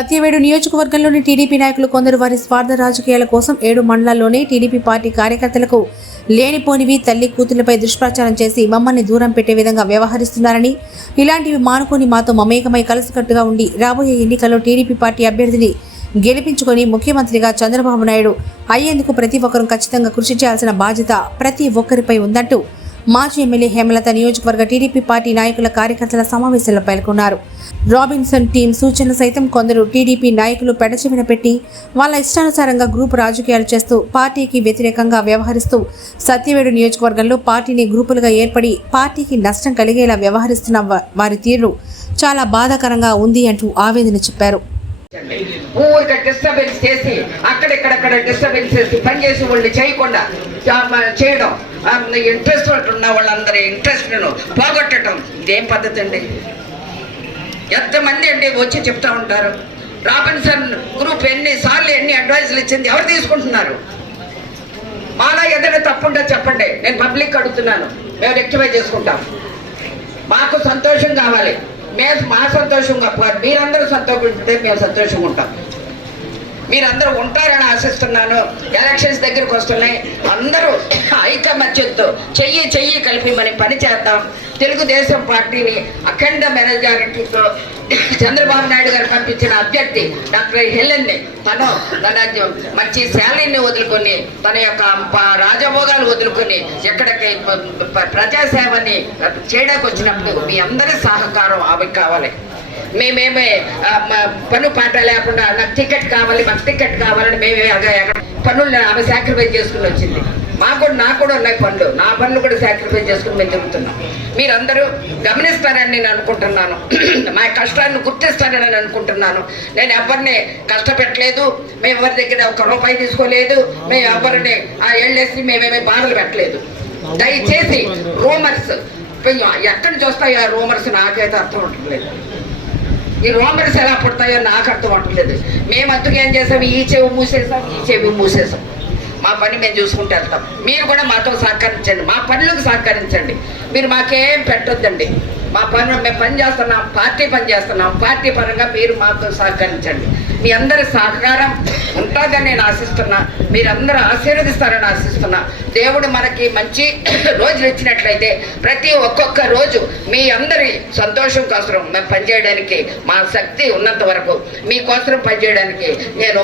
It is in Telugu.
సత్యవేడు నియోజకవర్గంలోని టీడీపీ నాయకులు కొందరు వారి స్వార్థ రాజకీయాల కోసం ఏడు మండలాల్లోనే టీడీపీ పార్టీ కార్యకర్తలకు లేనిపోనివి తల్లి కూతుర్లపై దుష్ప్రచారం చేసి మమ్మల్ని దూరం పెట్టే విధంగా వ్యవహరిస్తున్నారని ఇలాంటివి మానుకొని మాతో మమేకమై కలిసికట్టుగా ఉండి రాబోయే ఎన్నికల్లో టీడీపీ పార్టీ అభ్యర్థిని గెలిపించుకొని ముఖ్యమంత్రిగా చంద్రబాబు నాయుడు అయ్యేందుకు ప్రతి ఒక్కరూ ఖచ్చితంగా కృషి చేయాల్సిన బాధ్యత ప్రతి ఒక్కరిపై ఉందంటూ మాజీ ఎమ్మెల్యే హేమలత నియోజకవర్గ టీడీపీ పార్టీ నాయకుల కార్యకర్తల సమావేశంలో పేర్కొన్నారు రాబిన్సన్ టీం సూచనలు సైతం కొందరు టీడీపీ నాయకులు పెడచెవిన పెట్టి వాళ్ళ ఇష్టానుసారంగా గ్రూపు రాజకీయాలు చేస్తూ పార్టీకి వ్యతిరేకంగా వ్యవహరిస్తూ సత్యవేడు నియోజకవర్గంలో పార్టీని గ్రూపులుగా ఏర్పడి పార్టీకి నష్టం కలిగేలా వ్యవహరిస్తున్న వారి తీరు చాలా బాధాకరంగా ఉంది అంటూ ఆవేదన చెప్పారు. ఊరిక డిస్టర్బెన్స్ చేసి అక్కడెక్కడక్కడ డిస్టర్బెన్స్ చేసి పని చేసి వాళ్ళు చేయకుండా చేయడం. ఇంట్రెస్ట్ ఉన్న వాళ్ళందరి ఇంట్రెస్ట్ పోగొట్టడం. ఇదేం పద్ధతి అండి? ఎంతమంది అండి వచ్చి చెప్తా ఉంటారు? రాబిన్సన్ గ్రూప్ ఎన్ని సార్లు ఎన్ని అడ్వైజులు ఇచ్చింది ఎవరు తీసుకుంటున్నారు? మాలా ఏదైనా తప్పుంటే చెప్పండి. నేను పబ్లిక్ అడుగుతున్నాను. మేము రెక్టిఫై చేసుకుంటాం. మాకు సంతోషం కావాలి. మేము మా సంతోషంగా మీరందరూ సంతోషించితే మేము సంతోషంగా ఉంటాం. మీరందరూ ఉంటారని ఆశిస్తున్నాను. ఎలక్షన్స్ దగ్గరకు వస్తున్నాయి. అందరూ ఐకమత్యంతో చెయ్యి చెయ్యి కలిపి మనం పని చేద్దాం. తెలుగుదేశం పార్టీని అఖండ మెజారిటీతో చంద్రబాబు నాయుడు గారు పంపించిన అభ్యర్థి డాక్టర్ హెలెన్ని తను తన మంచి శాలరీని వదులుకొని తన యొక్క రాజభోగాలు వదులుకొని ఎక్కడికి ప్రజాసేవని చేయడానికి వచ్చినప్పుడు మీ అందరి సహకారం ఆమెకు కావాలి. మేమేమే పన్ను పాట లేకుండా నాకు టికెట్ కావాలి మాకు టికెట్ కావాలని మేమే అగ- ఎక్కడ- పన్నులు ఆమె సాక్రిఫైస్ చేసుకుని వచ్చింది. మాకు కూడా నాకు కూడా ఉన్నాయి పనులు నా పనులు కూడా సాక్రిఫైస్ చేసుకుని మేము చెబుతున్నాం మీరందరూ గమనిస్తారని నేను అనుకుంటున్నాను. మా కష్టాన్ని గుర్తిస్తారని నేను అనుకుంటున్నాను. నేను ఎవరిని కష్టపెట్టలేదు మేము ఎవరి దగ్గర ఒక రూపాయి తీసుకోలేదు మేము ఎవరిని ఆ ఎళ్ళేసి మేమేమి బాధలు పెట్టలేదు. దయచేసి రూమర్స్ ఎక్కడి నుంచి వస్తాయి ఆ రూమర్స్ నాకైతే అర్థం ఉండట్లేదు ఈ రోమర్స్ ఎలా పుడతాయో నాకు అర్థం అవ్వట్లేదు. మేము అందుకేం ఏం చేసాం ఈ చెవి మూసేసాం ఈ చెవి మూసేసాం మా పని మేము చూసుకుంటూ వెళ్తాం. మీరు కూడా మాతో సహకరించండి. మా పనులకు సహకరించండి. మీరు మాకేం పెట్టొద్దండి. మా పనులు మేము పని చేస్తున్నాం పార్టీ పని చేస్తున్నాం. పార్టీ పరంగా మీరు మాతో సహకరించండి. మీ అందరి సహకారం ఉంటుందని నేను ఆశిస్తున్నా. మీరందరూ ఆశీర్వదిస్తారని ఆశిస్తున్నా. దేవుడు మనకి మంచి రోజులు ఇచ్చినట్లయితే ప్రతి ఒక్కొక్క రోజు మీ అందరి సంతోషం కోసం మేము పనిచేయడానికి మా శక్తి ఉన్నంత వరకు మీకోసం పనిచేయడానికి నేను